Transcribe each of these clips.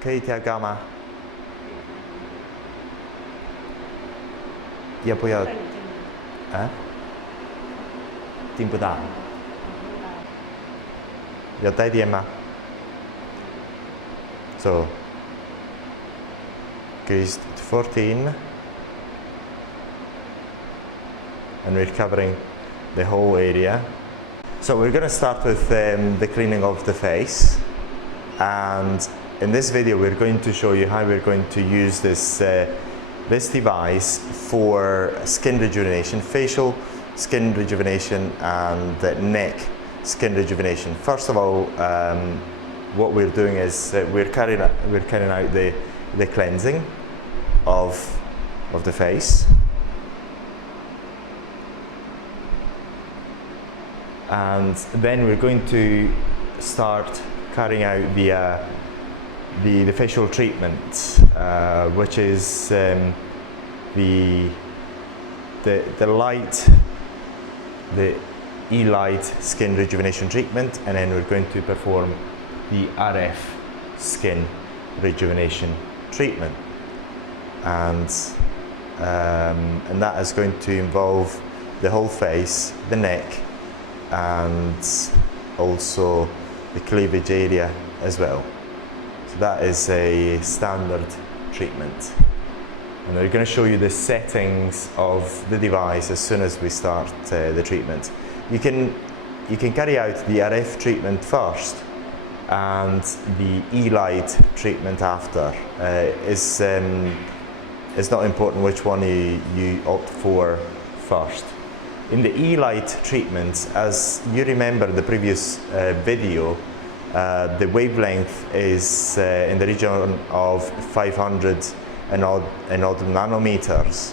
可以调高吗？要不要？啊？听不到。要带电吗？ So increased to 14, and we're covering the whole area. So we're going to start with the cleaning of the face, and in this video we're going to show you how we're going to use this device for skin rejuvenation, facial skin rejuvenation and neck skin rejuvenation. First of all, what we're doing is we're carrying out the cleansing of the face, and then we're going to start carrying out the facial treatment, which is the ELight skin rejuvenation treatment, and then we're going to perform the RF skin rejuvenation treatment, and that is going to involve the whole face, the neck, and also the cleavage area as well. So that is a standard treatment, and we're going to show you the settings of the device as soon as we start the treatment. You can carry out the RF treatment first and the ELight treatment after. It's not important which one you opt for first. In the ELight treatment, as you remember the previous video, the wavelength is in the region of 500 and odd nanometers.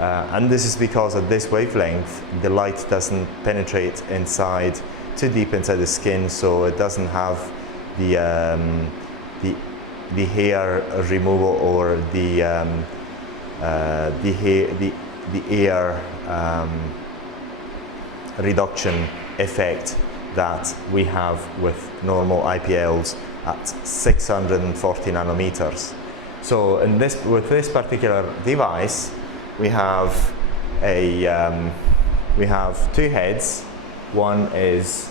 And this is because at this wavelength the light doesn't penetrate too deep inside the skin, so it doesn't have the hair removal or the air reduction effect that we have with normal IPLs at 640 nanometers. So with this particular device, we have two heads. One is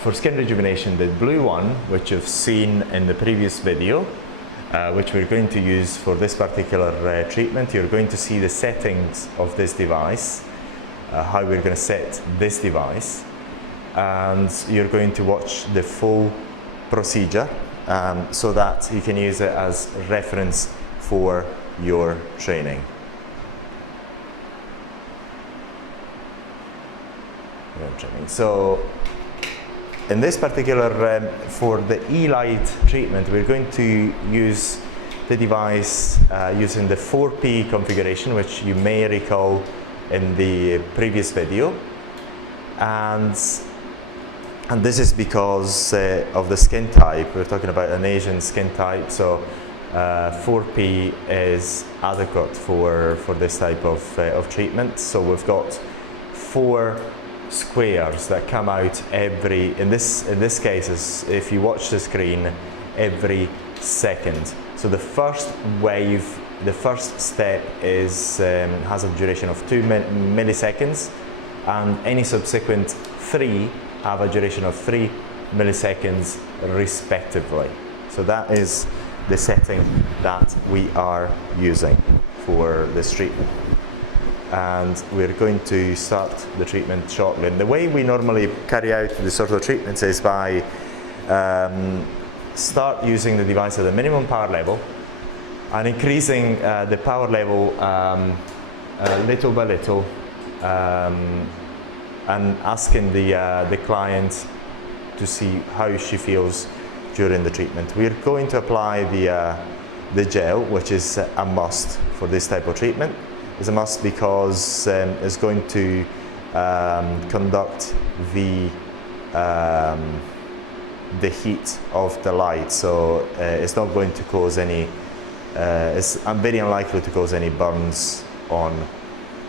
for skin rejuvenation, the blue one, which you've seen in the previous video, which we're going to use for this particular treatment. You're going to see the settings of this device, how we're going to set this device, and you're going to watch the full procedure so that you can use it as reference for your training. So in this particular, for the ELight treatment, we're going to use the device using the 4P configuration, which you may recall in the previous video, and this is because of the skin type. We're talking about an Asian skin type, so 4P is adequate for this type of treatment. So we've got 4 squares that come out in this case, if you watch the screen, every second. So the first wave, the first step has a duration of 2 milliseconds, and any subsequent 3 have a duration of 3 milliseconds respectively. So that is the setting that we are using for this treatment, and we're going to start the treatment shortly. And the way we normally carry out this sort of treatments is by start using the device at a minimum power level and increasing the power level little by little, and asking the client to see how she feels during the treatment. We're going to apply the gel, which is a must for this type of treatment. It's a must because it's going to conduct the heat of the light, so it's not going to cause any, it's very unlikely to cause any burns on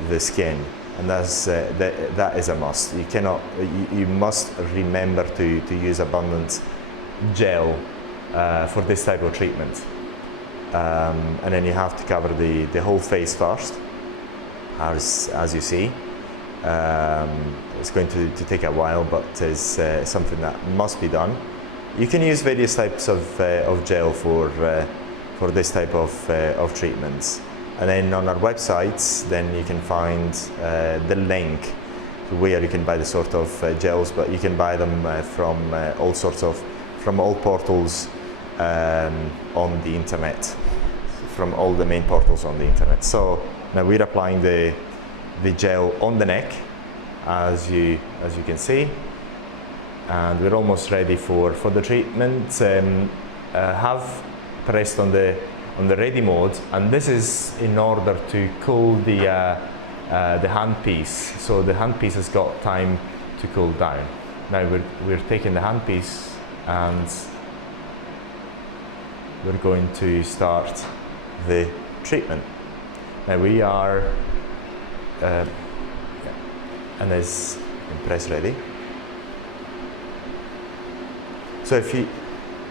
the skin, and that is a must. You must remember to use abundant gel for this type of treatment. And then you have to cover the whole face first, as you see. It's going to take a while, but it's something that must be done. You can use various types of gel for this type of treatments. And then on our websites, then you can find the link to where you can buy the sort of gels, but you can buy them from all portals on the internet, from all the main portals on the internet. So now we're applying the gel on the neck, as you can see, and we're almost ready for the treatment. Have pressed on the ready mode, and this is in order to cool the handpiece. So the handpiece has got time to cool down. Now we're taking the handpiece and we're going to start the treatment. Now we are, and there's press ready. So if you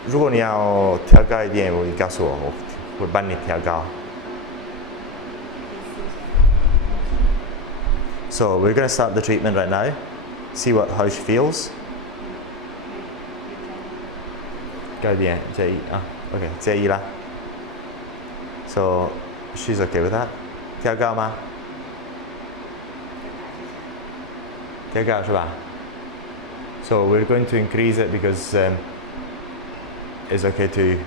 如果你要调高一点，你告诉我，我会帮你调高。So we're going to start the treatment right now. See how she feels. 高一点，介意啊 ？OK， 介意啦。So she's okay with that. 调高吗？调高是吧？ So we're going to increase it because it's okay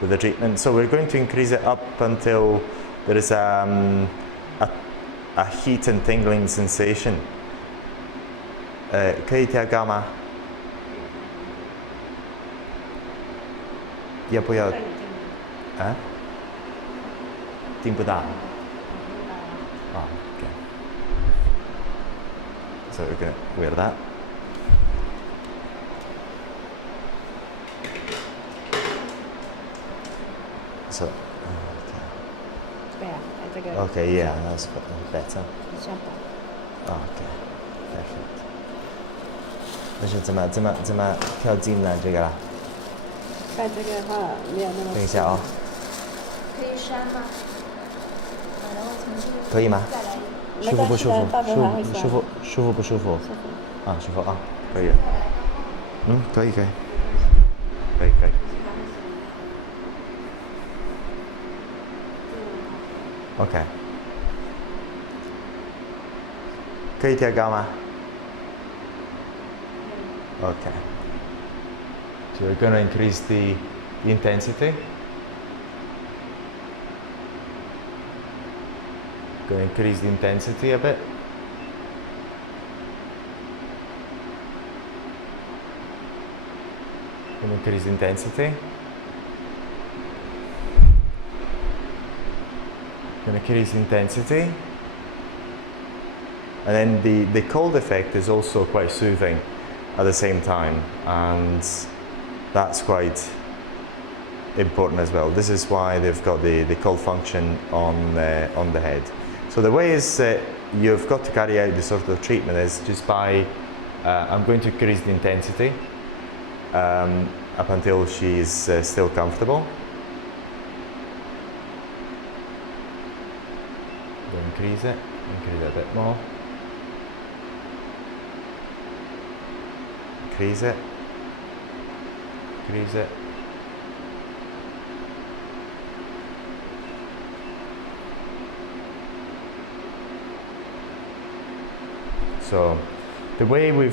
with the treatment. So we're going to increase it up until there is a heat and tingling sensation. 可以调高吗？要不要？啊？听不到。啊 ，OK。So we're going to wear that. So, okay, yeah, that's better. Okay, perfect. 那是怎么跳进了这个了？盖这个的话没有那么。等一下哦。可以删吗？然后重新。可以吗？舒服不舒服？舒服不舒服？舒服。啊，舒服啊，可以。嗯，可以。OK， 可以调高吗 ？OK， so we're going to increase the intensity. Going to increase the intensity a bit. Going to increase the intensity. Going to increase intensity, and then the cold effect is also quite soothing at the same time, and that's quite important as well. This is why they've got the cold function on the head. So the way is you've got to carry out this sort of treatment is just by I'm going to increase the intensity up until she's still comfortable. Increase it a bit more. Increase it. So the way we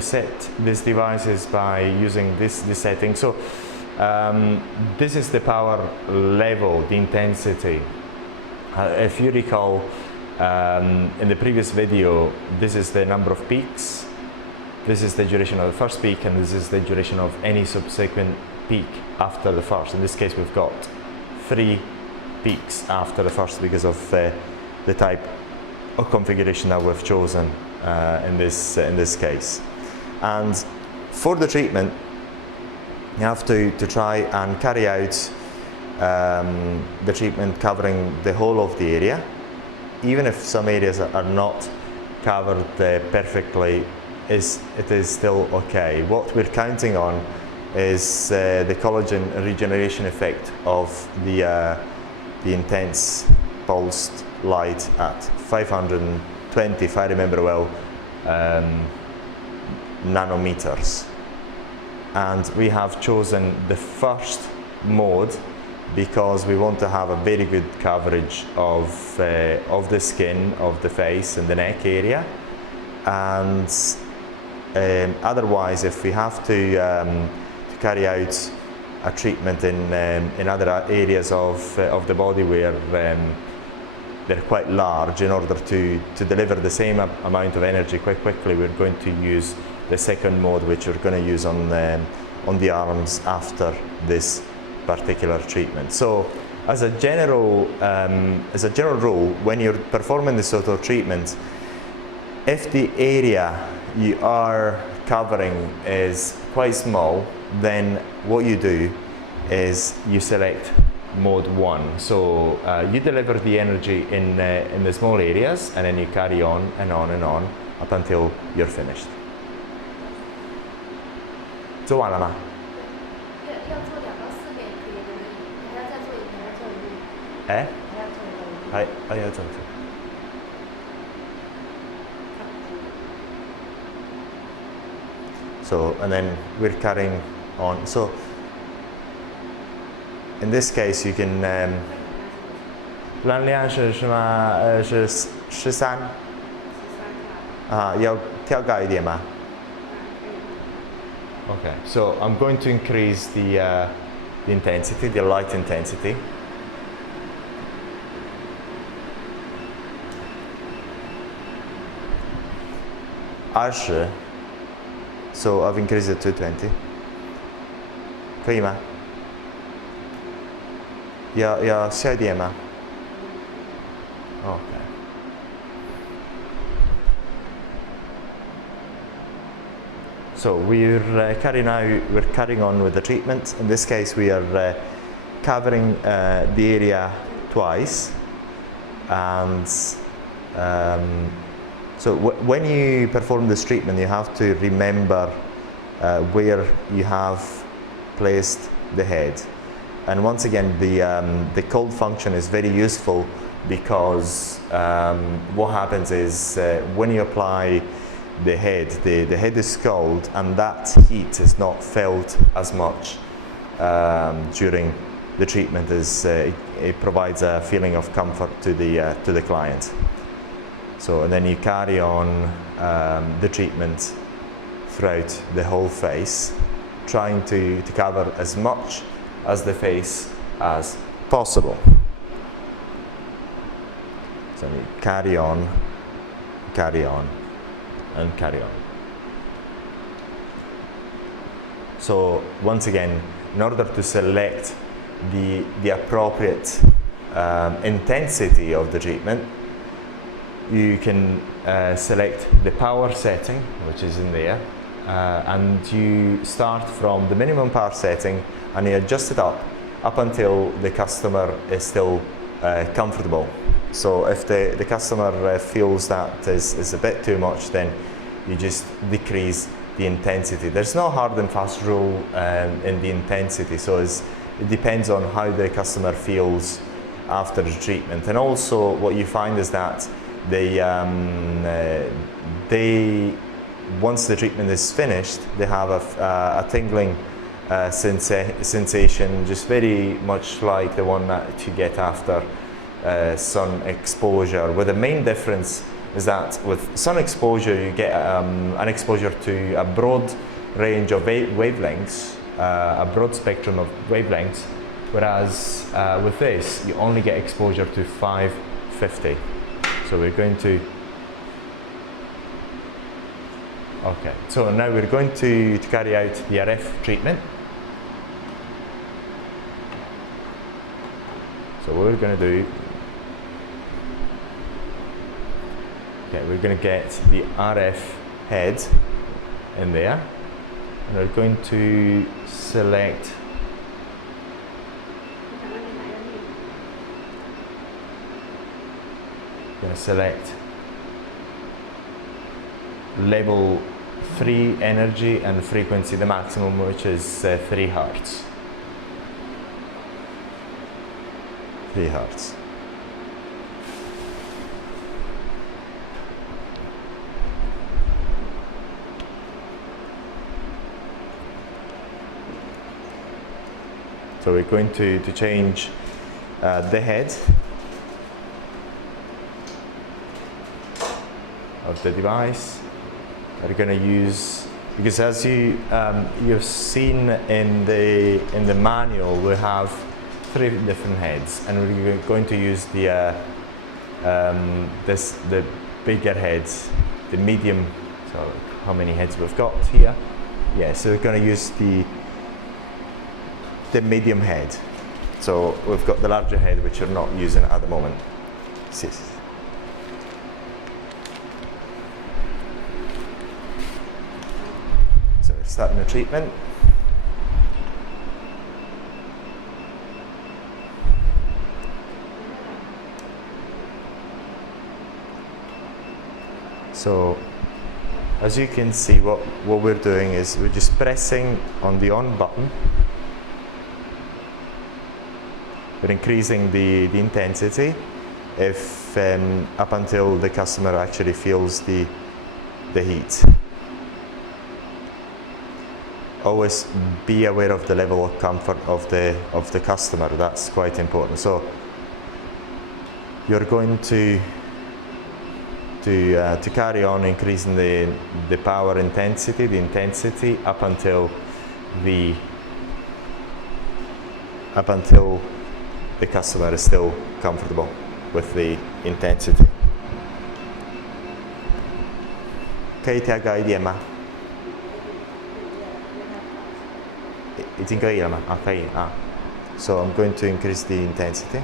set this device is by using this setting. So this is the power level, the intensity. If you recall, in the previous video, this is the number of peaks, this is the duration of the first peak, and this is the duration of any subsequent peak after the first. In this case, we've got 3 peaks after the first because of the type of configuration that we've chosen in this case. And for the treatment, you have to try and carry out the treatment covering the whole of the area, even if some areas are not covered perfectly it is still okay. What we're counting on is the collagen regeneration effect of the intense pulsed light at 520, if I remember well, nanometers. And we have chosen the first mode because we want to have a very good coverage of the skin, of the face and the neck area. And otherwise, if we have to carry out a treatment in other areas of the body where they're quite large, in order to deliver the same amount of energy quite quickly, we're going to use the second mode, which we're going to use on the arms after this particular treatment. So as a general rule, when you're performing this sort of treatment, if the area you are covering is quite small, then what you do is you select mode 1. So you deliver the energy in the small areas, and then you carry on and on and on up until you're finished. 做完了吗？要做2到4遍可以的，你还要再做一遍，还要做一遍。哎？还要做一遍。はい、ありがとう。So, and then we're carrying on. So, in this case, you can 蓝量是什么？是13。啊，要跳高一点吗？ Okay, so I'm going to increase the intensity, the light intensity. Arsh. So I've increased it to 20. 可以吗？要小一点吗？ Okay. So we're carrying on with the treatment. In this case, we are covering the area twice, and so when you perform this treatment, you have to remember where you have placed the head. And once again, the cold function is very useful because what happens is when you apply the head is cold, and that heat is not felt as much during the treatment, as it provides a feeling of comfort to the client. So, and then you carry on the treatment throughout the whole face, trying to cover as much as the face as possible. So you carry on, and carry on. So once again, in order to select the appropriate intensity of the treatment, you can select the power setting, which is in there, and you start from the minimum power setting and you adjust it up until the customer is still comfortable. So if the customer feels that is a bit too much, then you just decrease the intensity. There's no hard and fast rule in the intensity, so it depends on how the customer feels after the treatment. And also what you find is that they once the treatment is finished, they have a tingling sensation, just very much like the one that you get after sun exposure, where the main difference is that with sun exposure you get an exposure to a broad range of wavelengths, a broad spectrum of wavelengths, whereas with this you only get exposure to 550. So we're going to, okay, so now we're going to carry out the RF treatment. So what we're going to do, okay, we're going to get the RF head in there, and we're going to select level free energy and frequency, the maximum, which is 3 Hertz. 3 Hertz. So we're going to change the head of the device. We're going to use, because as you've seen in the manual, we have 3 different heads, and we're going to use the bigger heads, the medium. So how many heads we've got here? Yeah, so we're going to use the medium head. So we've got the larger head, which we're not using at the moment. Yes. So we're starting the treatment. So as you can see, what we're doing is we're just pressing on the on button. We're increasing the intensity if up until the customer actually feels the heat. Always be aware of the level of comfort of the customer. That's quite important. So you're going to carry on increasing the power intensity, the intensity up until the customer is still comfortable with the intensity. Kỹ theo cái gì mà? It's incredible. Okay. So I'm going to increase the intensity.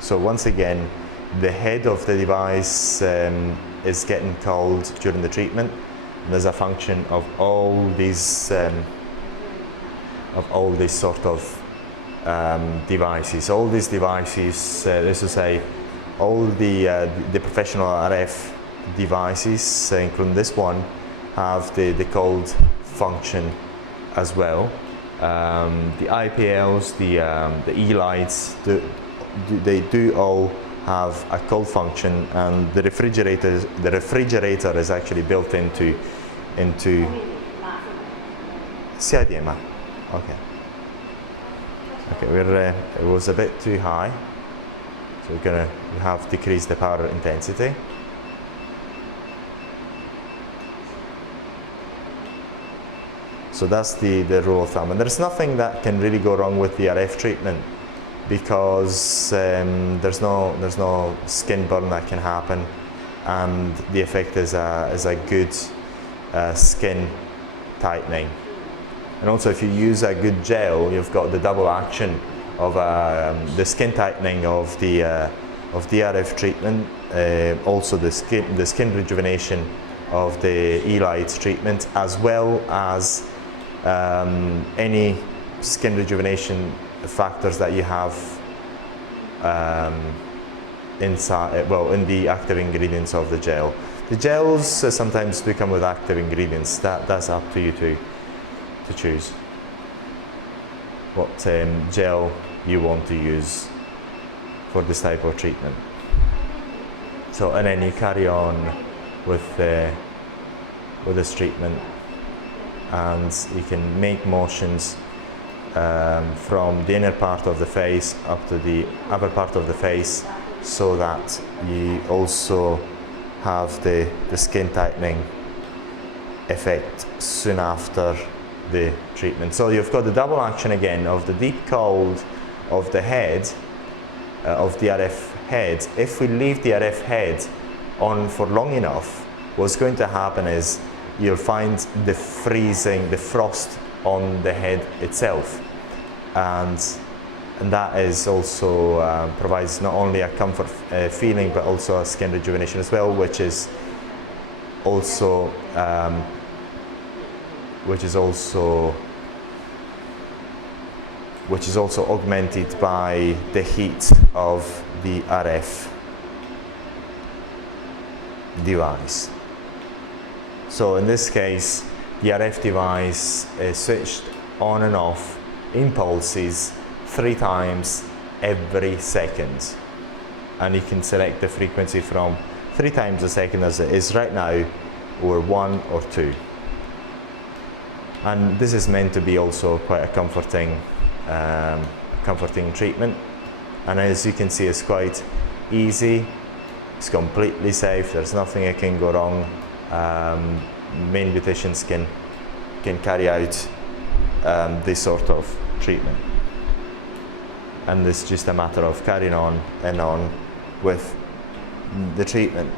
So once again, the head of the device is getting cold during the treatment. And there's a function of all these sort of devices. All these devices, let's just say, all the professional RF devices, including this one, have the cold function as well. The IPLs, the ELights, they do all have a cold function, and the refrigerator is actually built into CIDMA. Okay. Okay, it was a bit too high, so we have decreased the power intensity. So that's the rule of thumb, and there's nothing that can really go wrong with the RF treatment, because there's no skin burn that can happen, and the effect is a good skin tightening. And also, if you use a good gel, you've got the double action of the skin tightening of the RF treatment, also the skin rejuvenation of the ELight treatment, as well as any skin rejuvenation factors that you have inside, well, in the active ingredients of the gel. The gels sometimes do come with active ingredients. That's up to you to choose what gel you want to use for this type of treatment. So, and then you carry on with this treatment, and you can make motions from the inner part of the face up to the upper part of the face, so that you also have the skin tightening effect soon after the treatment. So you've got the double action again of the deep cold of the head, of the RF head. If we leave the RF head on for long enough, what's going to happen is you'll find the freezing, the frost on the head itself, and that is also provides not only a comfort feeling, but also a skin rejuvenation as well, which is also which is also augmented by the heat of the RF device. So in this case, the RF device is switched on and off in pulses 3 times every second. And you can select the frequency from 3 times a second as it is right now, or 1 or 2. And this is meant to be also quite a comforting treatment. And as you can see, it's quite easy, it's completely safe, there's nothing that can go wrong. Many beauticians can carry out this sort of treatment. And it's just a matter of carrying on and on with the treatment.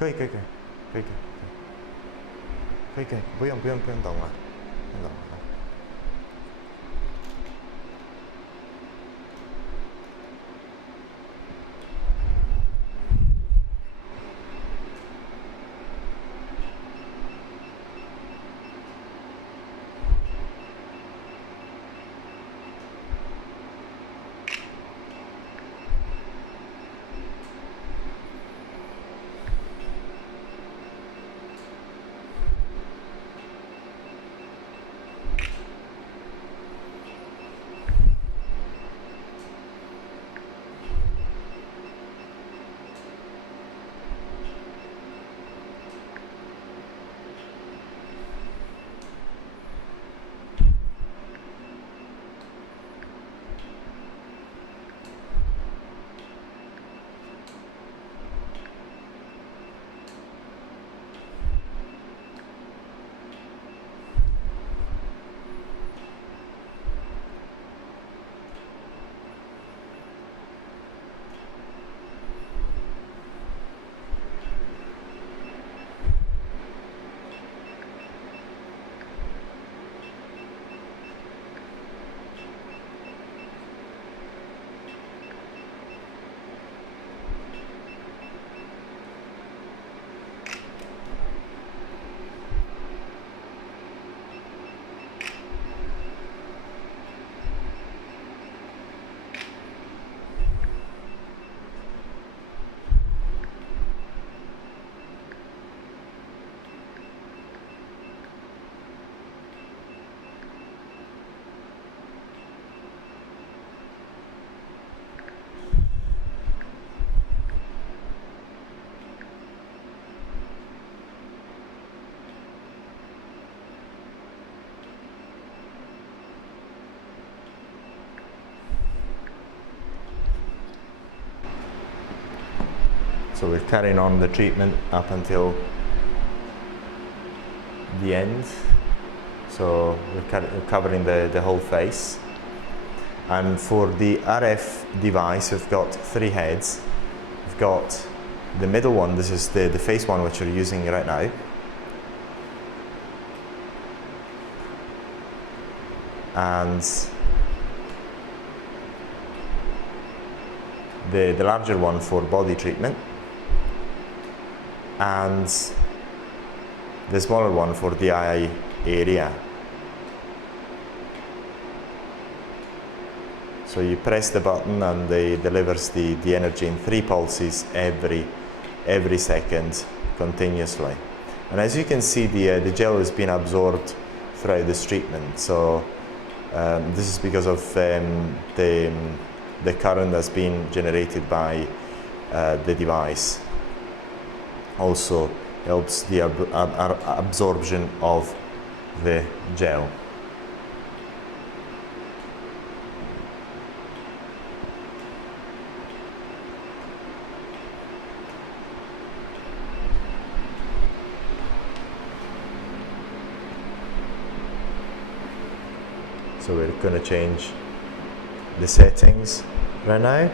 可以，不用动了，不用动了。So we're carrying on the treatment up until the end. So we're covering the whole face. And for the RF device, we've got 3 heads. We've got the middle one, this is the face one which we're using right now. And the larger one for body treatment. And the smaller one for the eye area. So you press the button and it delivers the energy in 3 pulses every second continuously. And as you can see, the gel is being absorbed throughout this treatment. So this is because of the current that's being generated by the device. Also helps the absorption of the gel. So we're going to change the settings right now.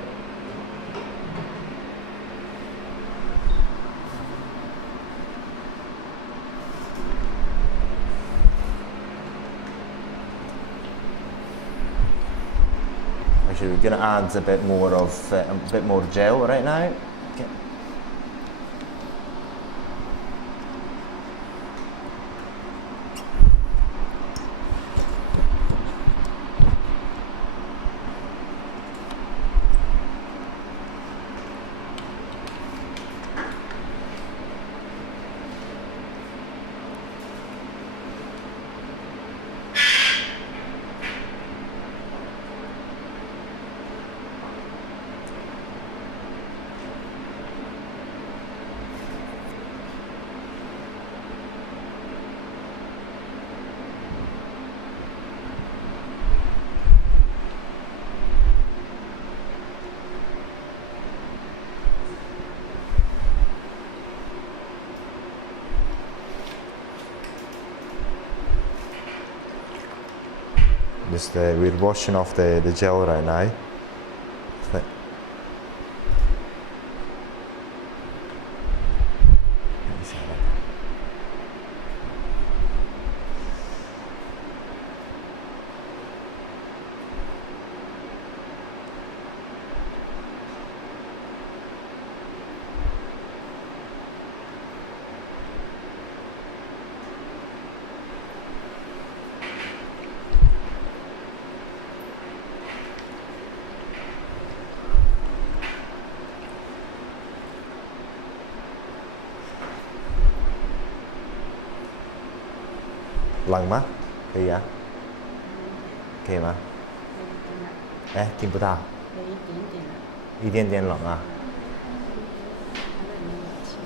Actually, we're going to add a bit more gel right now. Okay. We're washing off the gel right now. Lạnh吗？可以啊，可以吗？哎，听不到，有一点点了，一点点冷啊。它那里面有气。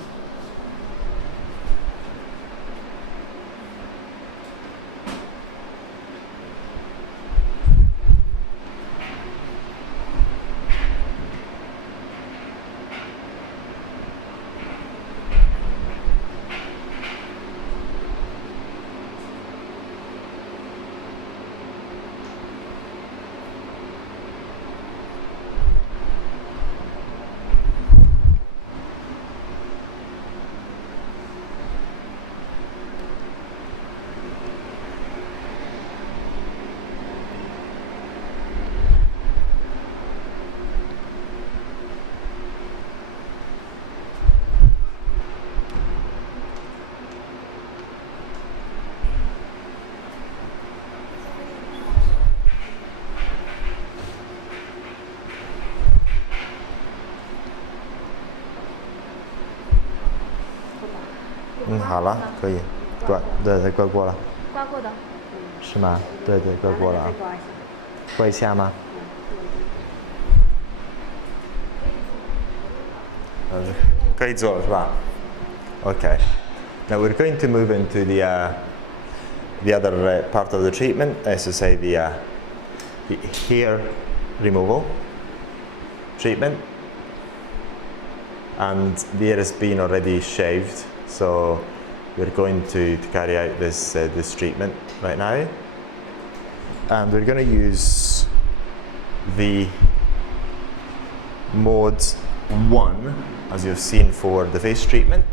好了，可以，对，刮过了，刮过的。是吗？对，刮过了啊。刮一下吗？可以做了是吧 ？Okay. Now we're going to move into the other part of the treatment, as to say the hair removal treatment, and the hair has been already shaved. So we're going to carry out this treatment right now, and we're going to use the mode 1, as you've seen for the face treatment.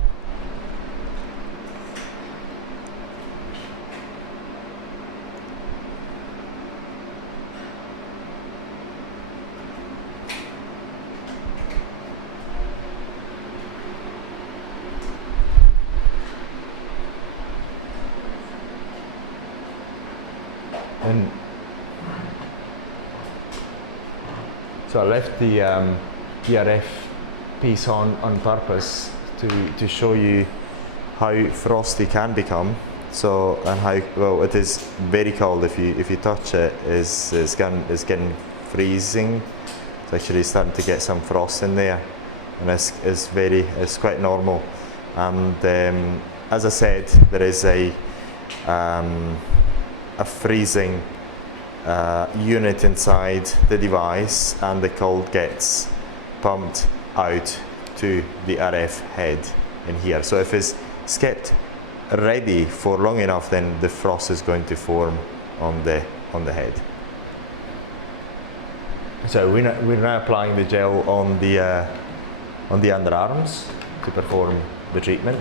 And so I left the RF piece on purpose to show you how frosty can become. So, and how well it is very cold if you touch it. It's getting freezing. It's actually starting to get some frost in there, and it's quite normal. And as I said, there is a freezing unit inside the device, and the cold gets pumped out to the RF head in here. So if it's kept ready for long enough, then the frost is going to form on the head. So we're now applying the gel on the underarms to perform the treatment.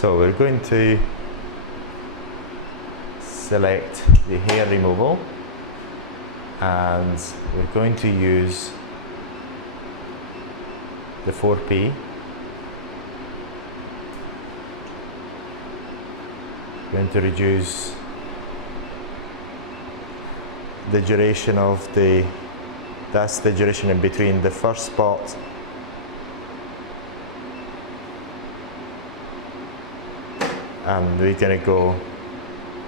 So we're going to select the hair removal, and we're going to use the 4P. Going to reduce the duration of that's the duration in between the first spot and we're going to go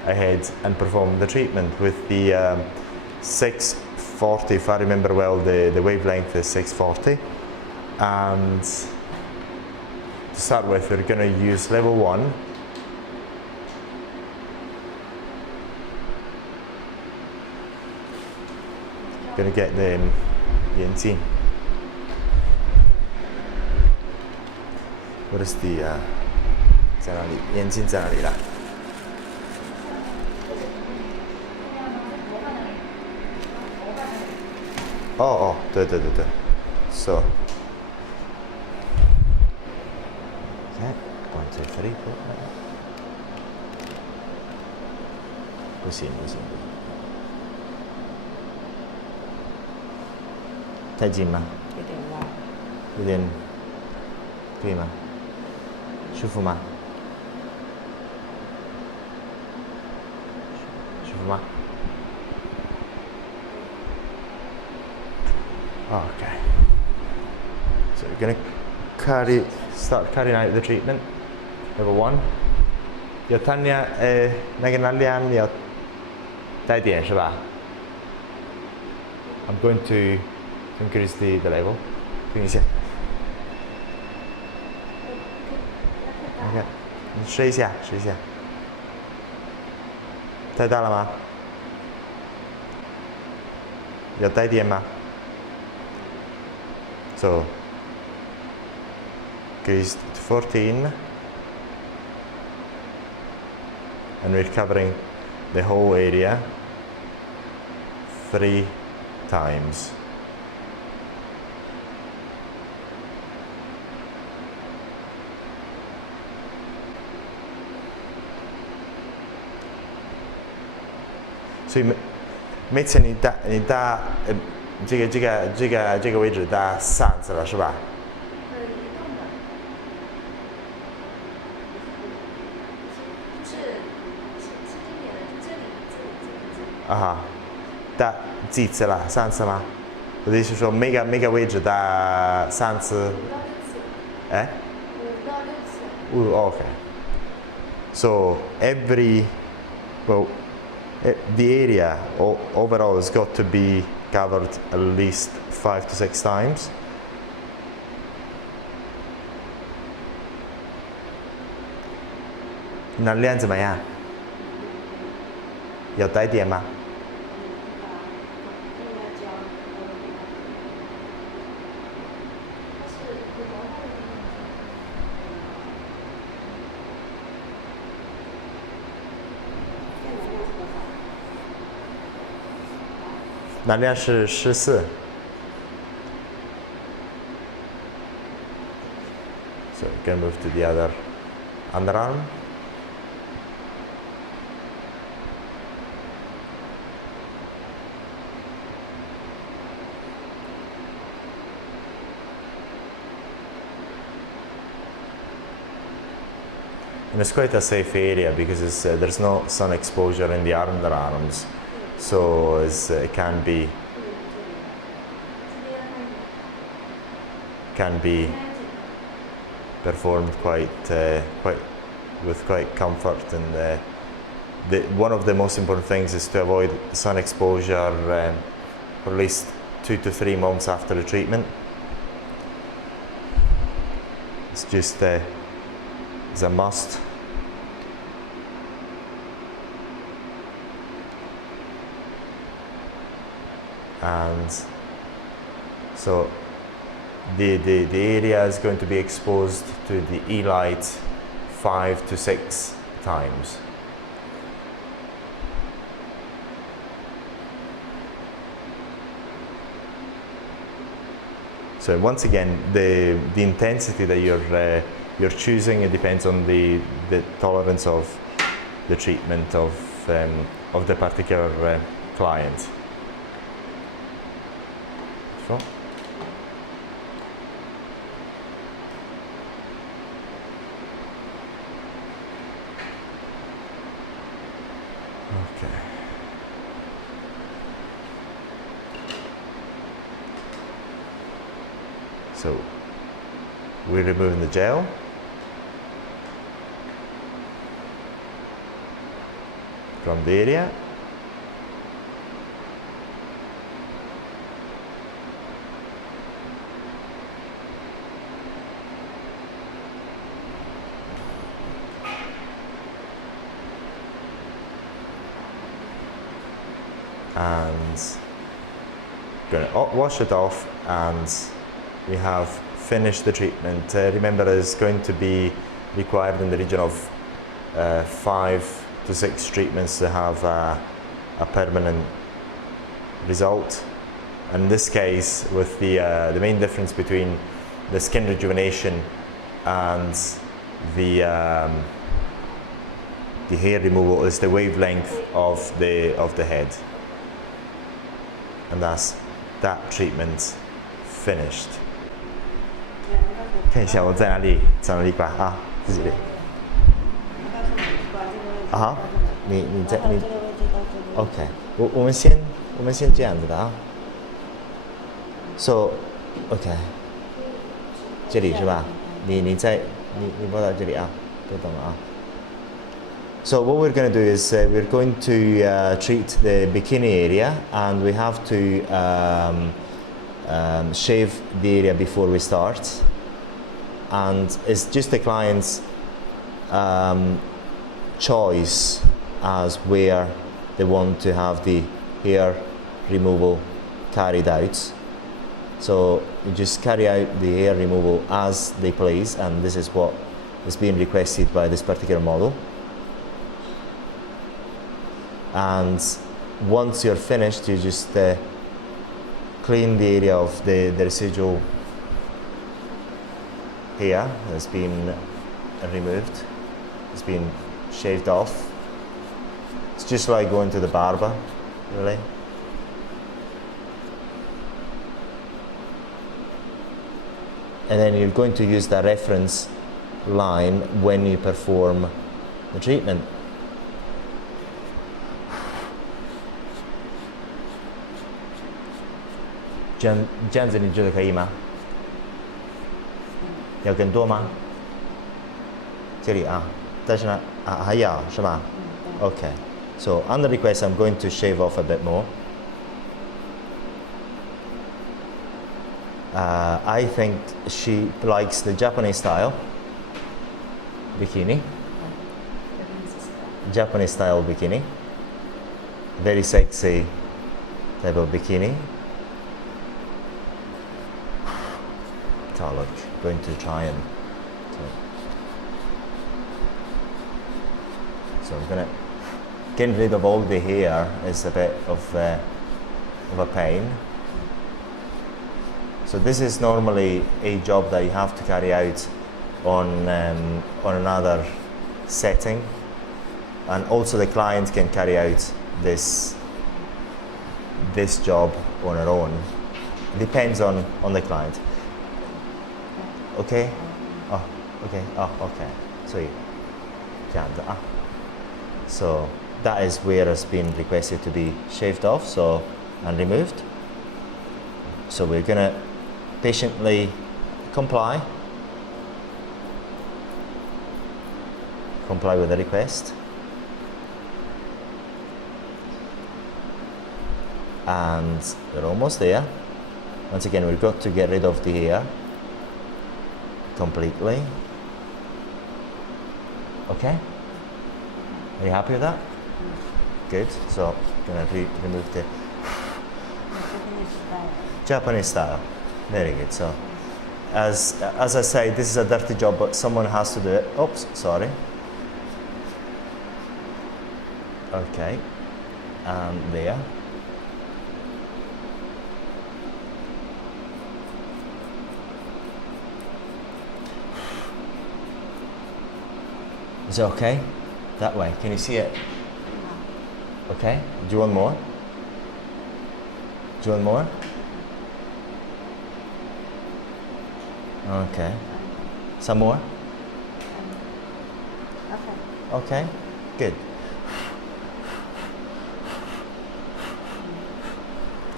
ahead and perform the treatment with the 640. If I remember well, the wavelength is 640, and to start with we're going to use level 1. Going to get the 眼镜. What is the 在哪里？眼镜在哪里啦？哦哦，对对对对 ，so okay, 1 2 3 4，不行不行。太近吗？有点弯。有点对吗？舒服吗？舒服吗？ Okay. So we're going to start carrying out the treatment. Level 1. 有弹力，那个能量要带点是吧？ I'm going to increase the level. 听一下。OK， 你试一下，试一下。太大了吗？要带点吗？ So, increased to 14, and we're covering the whole area 3 times. So, 每次你打这个位置打3次了是吧？移动的，是经典的，这里。啊哈，打几次了？3次吗？我的意思是说每个位置打3次。5到6次。哎5到6次。Okay. So the area overall has got to be covered at least 5 to 6 times. Năng 能量怎么样？有带点吗？能量是14。So we can move to the other underarm. And it's quite a safe area because there's no sun exposure in the underarms. So it can be performed quite with quite comfort, and one of the most important things is to avoid sun exposure for at least 2 to 3 months after the treatment. It's just it's a must. And so the area is going to be exposed to the ELight 5 to 6 times. So once again, the intensity that you're you're choosing. It depends on the tolerance of the treatment of the particular client. So. Okay. So we're removing the gel. From the area. And going to wash it off, and we have finished the treatment. Remember, it's going to be required in the region of 5 to 6 treatments to have a permanent result. In this case, with the main difference between the skin rejuvenation and the hair removal is the wavelength of the head. And that's that treatment finished. 看一下我在哪里挂啊，自己的。啊，你在你 ，OK， 我们先这样子的啊。So OK， 这里是吧？你拨到这里啊，别动了啊。So what we're going to do is we're going to treat the bikini area, and we have to shave the area before we start. And it's just the client's choice as where they want to have the hair removal carried out. So you just carry out the hair removal as they please, and this is what is being requested by this particular model. And once you're finished, you just clean the area of the residual hair that's been removed. It's been shaved off. It's just like going to the barber, really. And then you're going to use that reference line when you perform the treatment.这样子你觉得可以吗？要更多吗？这里啊，但是呢，还要是吧？Okay. So on the request, I'm going to shave off a bit more. I think she likes the Japanese style bikini. Japanese style bikini. Very sexy type of bikini. Oh, look, going to try and so I'm gonna getting rid of all the hair is a bit of a pain. So this is normally a job that you have to carry out on another setting, and also the client can carry out this job on her own. Depends on the client. Okay? Oh, okay. Oh, okay. 所以这样子啊。So that is where it's been requested to be shaved off, so and removed. So we're gonna patiently comply with the request. And we're almost there. Once again, we've got to get rid of the hair completely. Okay? Are you happy with that? Good. So, gonna remove the Japanese style. Very good. So, as I say, this is a dirty job, but someone has to do it. Oops, sorry. Okay. And there. Is it okay? That way. Can you see it? Okay. Do you want more? Do you want more? Okay. Some more? Okay. Okay. Good.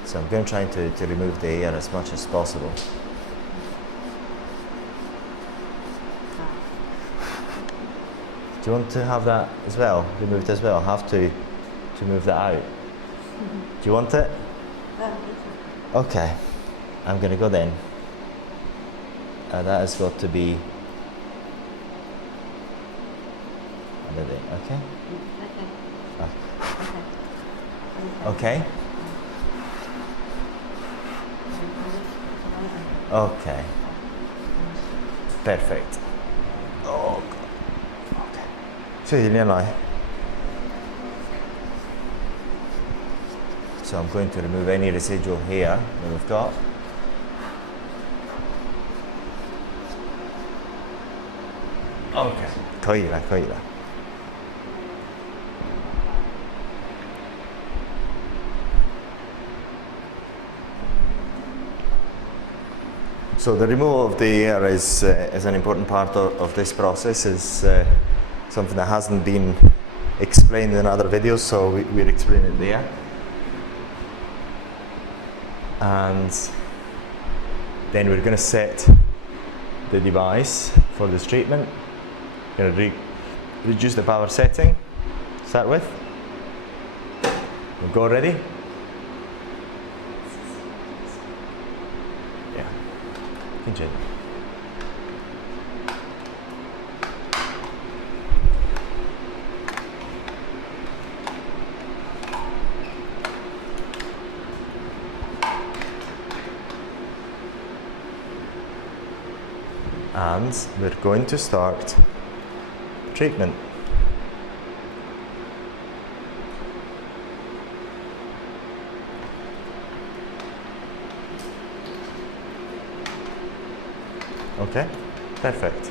So I'm going to try to remove the air as much as possible. Do you want to have that as well, removed as well? Have to move that out. Do you want it? Okay, I'm going to go then. That has got to be under there, okay? Okay? Okay. Perfect. Oh, God. Okay. ช่วยทีนี้หน่อย So I'm going to remove any residual hair that we've got. Okay. 可以了，可以了。So the removal of the air is an important part of this process. Is something that hasn't been explained in other videos, so we'll explain it there. And then we're going to set the device for this treatment. Going to reduce the power setting. Start with. We'll go ready. Yeah. Continue. And we're going to start treatment. Okay, perfect.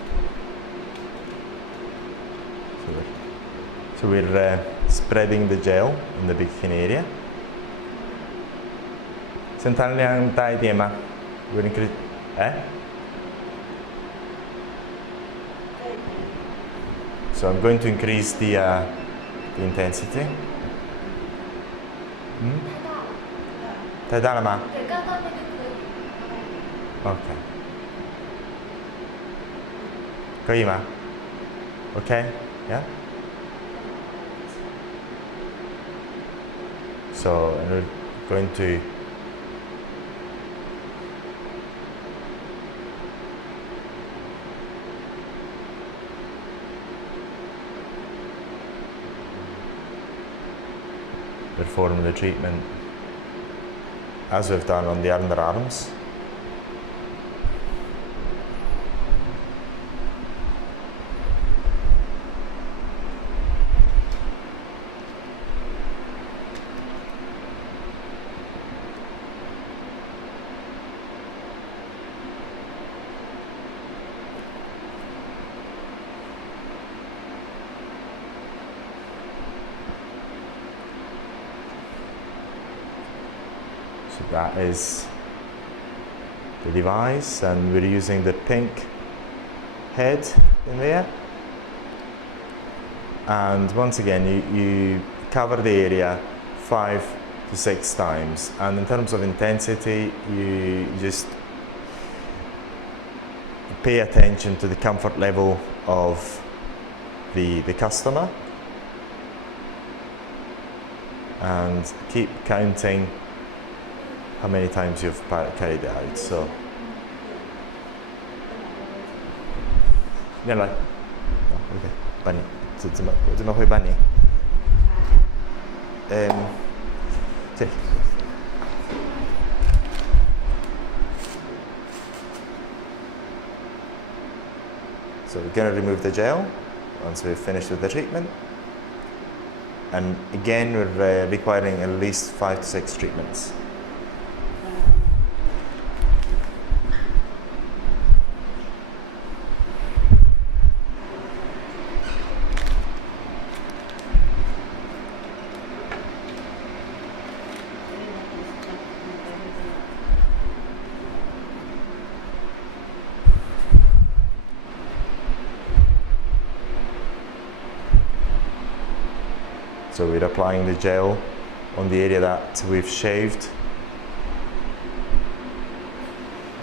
So we're spreading the gel in the bikini area. We're increase. So I'm going to increase the intensity. 太大了吗？对，刚刚那个可以。 Okay. 可以吗？ Okay. Yeah. So we're going to perform the treatment as we've done on the underarms. So that is the device, and we're using the pink head in there. And once again, you cover the area 5 to 6 times. And in terms of intensity, you just pay attention to the comfort level of the customer, and keep counting how many times you've carried it out. So, yeah, like, oh, okay, bunny. So, 怎么会bunny? See. So we're going to remove the gel once we've finished with the treatment. And again, we're requiring at least 5 to 6 treatments. So we're applying the gel on the area that we've shaved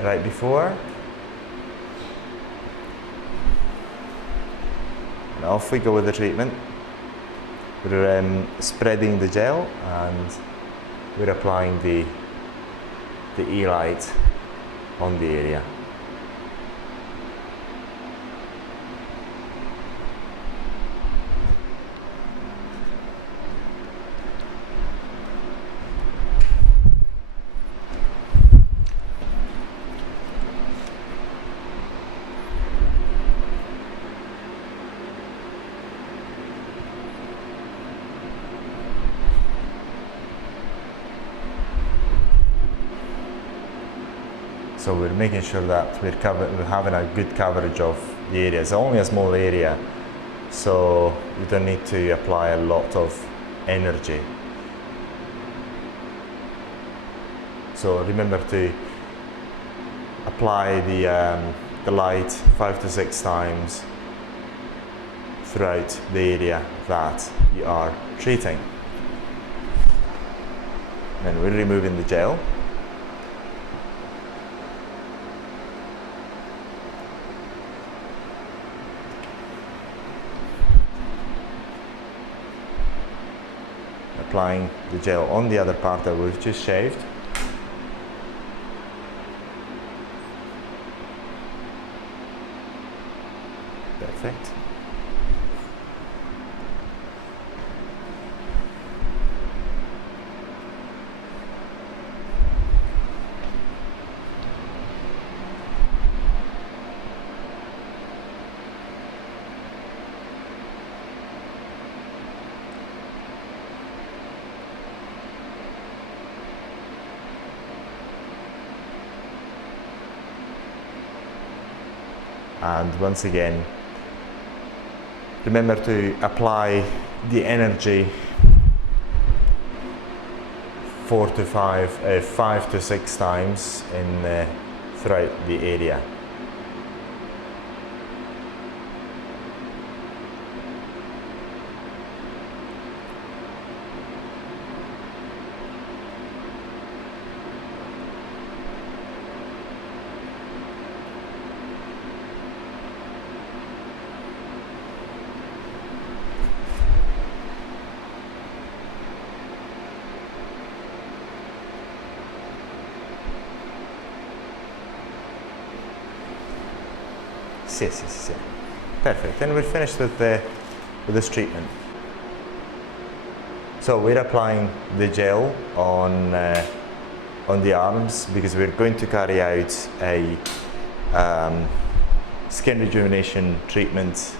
right before. And off we go with the treatment. We're spreading the gel and we're applying the ELight on the area. So we're making sure that we're having a good coverage of the area. It's only a small area, so you don't need to apply a lot of energy. So remember to apply the light 5 to 6 times throughout the area that you are treating. Then we're removing the gel. Applying the gel on the other part that we've just shaved. Perfect. And once again, remember to apply the energy 5 to 6 times throughout the area. Yes. Perfect. And we're finished with this treatment. So we're applying the gel on the arms because we're going to carry out a skin rejuvenation treatment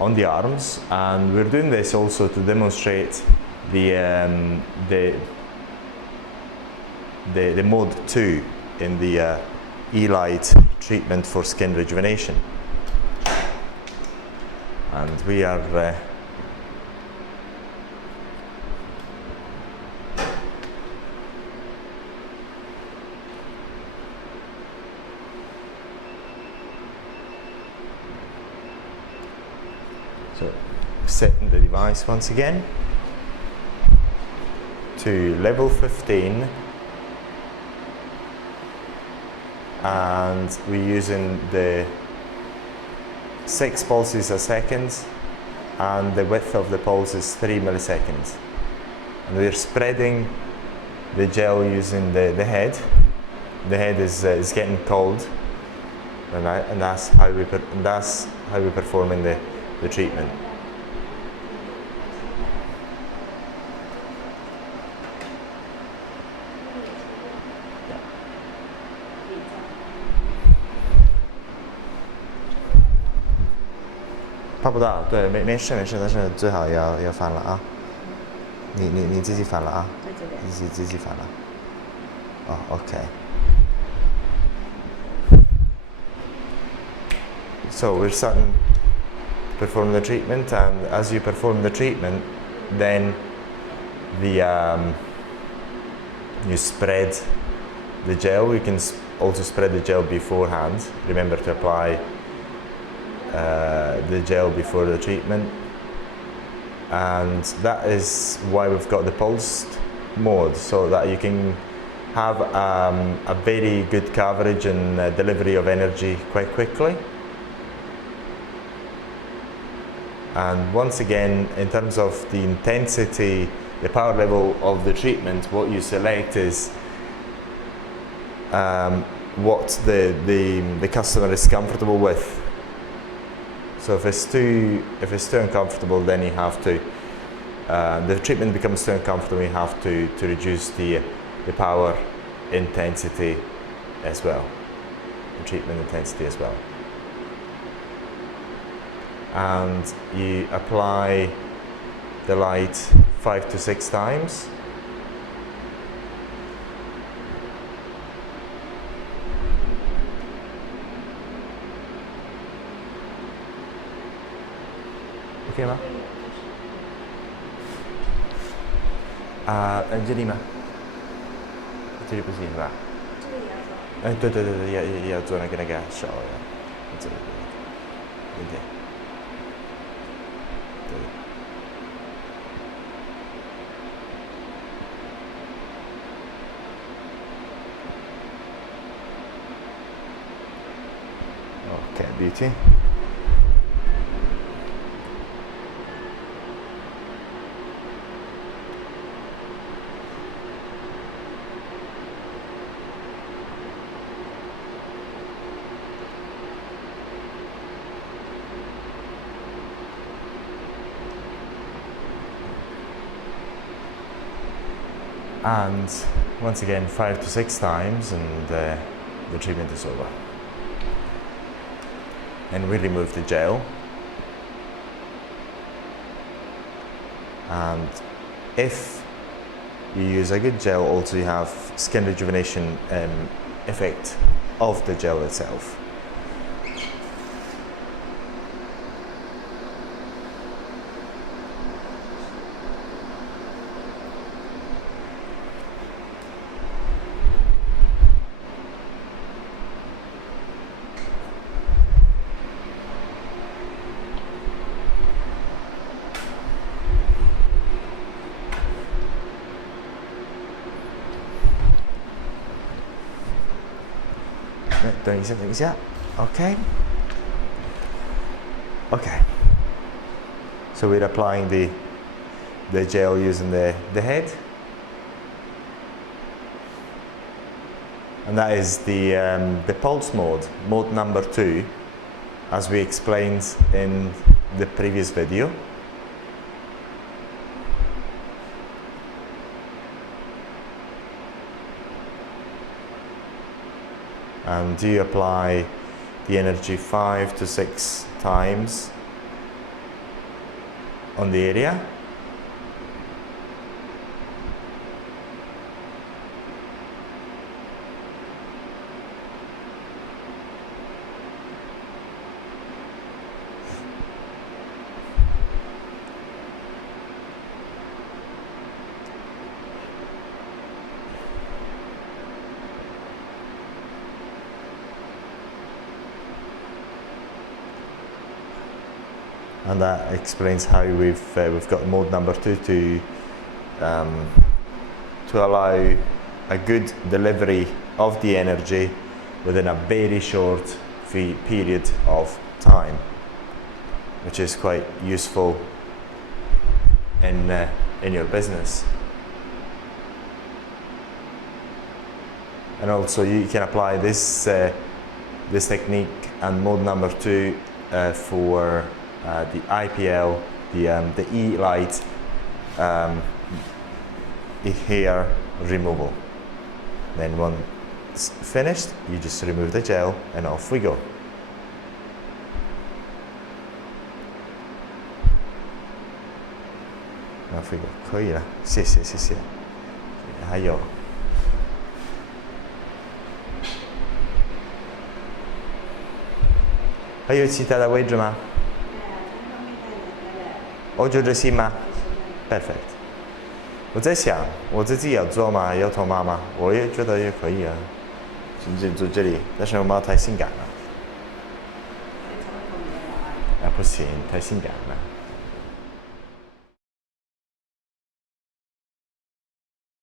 on the arms, and we're doing this also to demonstrate the mode 2 in the ELight treatment for skin rejuvenation. And we are so setting the device once again to level 15. And we're using the 6 pulses a second, and the width of the pulse is 3 milliseconds. And we're spreading the gel using the head. The head is getting cold, and that's how we're performing the treatment.拍不到，对，没事，但是最好要翻了啊。你自己翻了啊，自己翻了。哦 ，OK。So we're starting to perform the treatment, and as you perform the treatment, then you spread the gel. You can also spread the gel beforehand. Remember to apply the gel before the treatment, and that is why we've got the pulsed mode, so that you can have a very good coverage and delivery of energy quite quickly. And once again, in terms of the intensity, the power level of the treatment, what you select is what the customer is comfortable with. So if it's too uncomfortable, then you have to, the treatment becomes too uncomfortable, you have to reduce the power intensity as well, the treatment intensity as well. And you apply the light 5 to 6 times. OK 吗？这里吗？这里不行是吧？这个也要做。哎，对，要做那个手呀，这里，对。OK, beauty. And once again 5 to 6 times, and the treatment is over. And we remove the gel, and if you use a good gel, also you have skin rejuvenation effect of the gel itself.等一下 Okay. So we're applying the gel using the head, and that is the pulse mode number 2, as we explained in the previous video. And you apply the energy 5 to 6 times on the area. And that explains how we've got mode number 2 to allow a good delivery of the energy within a very short period of time, which is quite useful in your business. And also you can apply this technique and mode number 2 for the IPL, the ELight hair removal. Then once finished, you just remove the gel and off we go. Off we go. 可以了，谢谢。还有。还有其他的位置吗？哦，就这些吗 ？Perfect。我在想，我自己要做吗？要头发吗？我也觉得也可以啊。甚至做这里，但是我毛太性感了。啊，不行，太性感了。